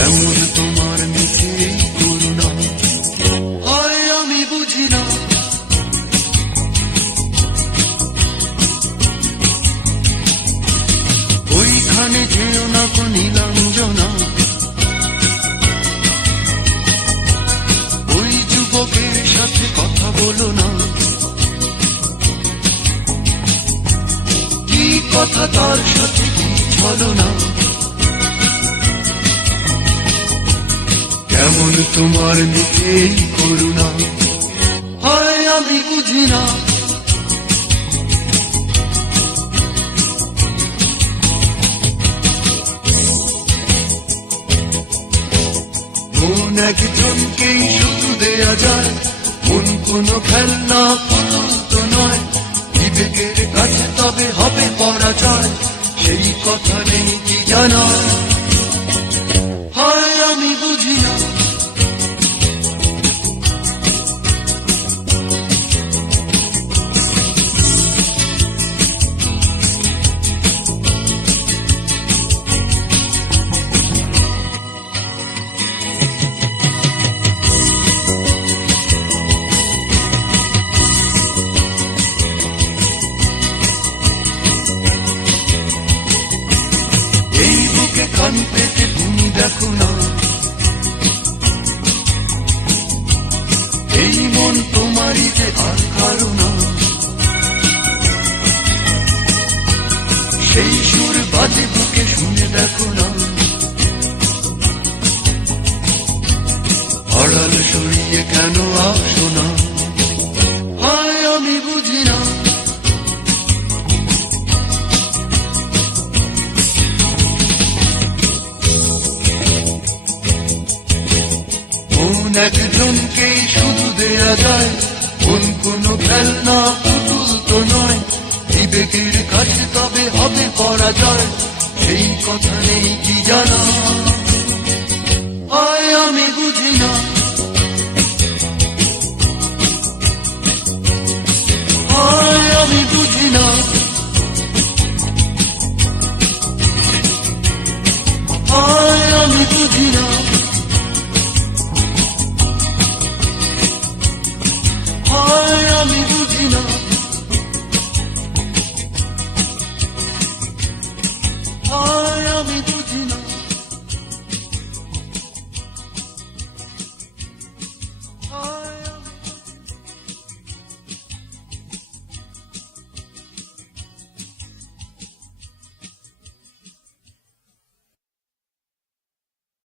কেমন তোমার মিছে করুণা, হয় আমি বুঝি না। ওইখানে যেও না গো নীলাঞ্জনা, ওই যুবকের সাথে কথা বলো না। কি কথা তার সাথে কি ছলনা, কেমন তোমার মুখে করুণা, হয় আমি বুঝি না। মন একজনকেই শুধু দেয়া যায়, মন কোনো খেলনা পুতুল তো নয়। বিবেকের কাছে তবে হবে পরাজয়, সেই কথা নেই কি জানা, হয় আমি বুঝি না। কান পেতে তুমি দেখো না, এই মন তোমারই যে আর কারো না। সেই সুর বাজে বুকে শুনে দেখো না, আড়াল সরিয়ে কেন আসো না, হয় আমি বুঝি না। মন একজনকেই শুধু দেয়া যায়, মন কোনো খেলনা পুতুল তো নয়। বিবেকের কাছে তবে হবে পরাজয়, সেই কথা নেই কি জানা, হয় আমি বুঝি না। হয় আমি বুঝি না।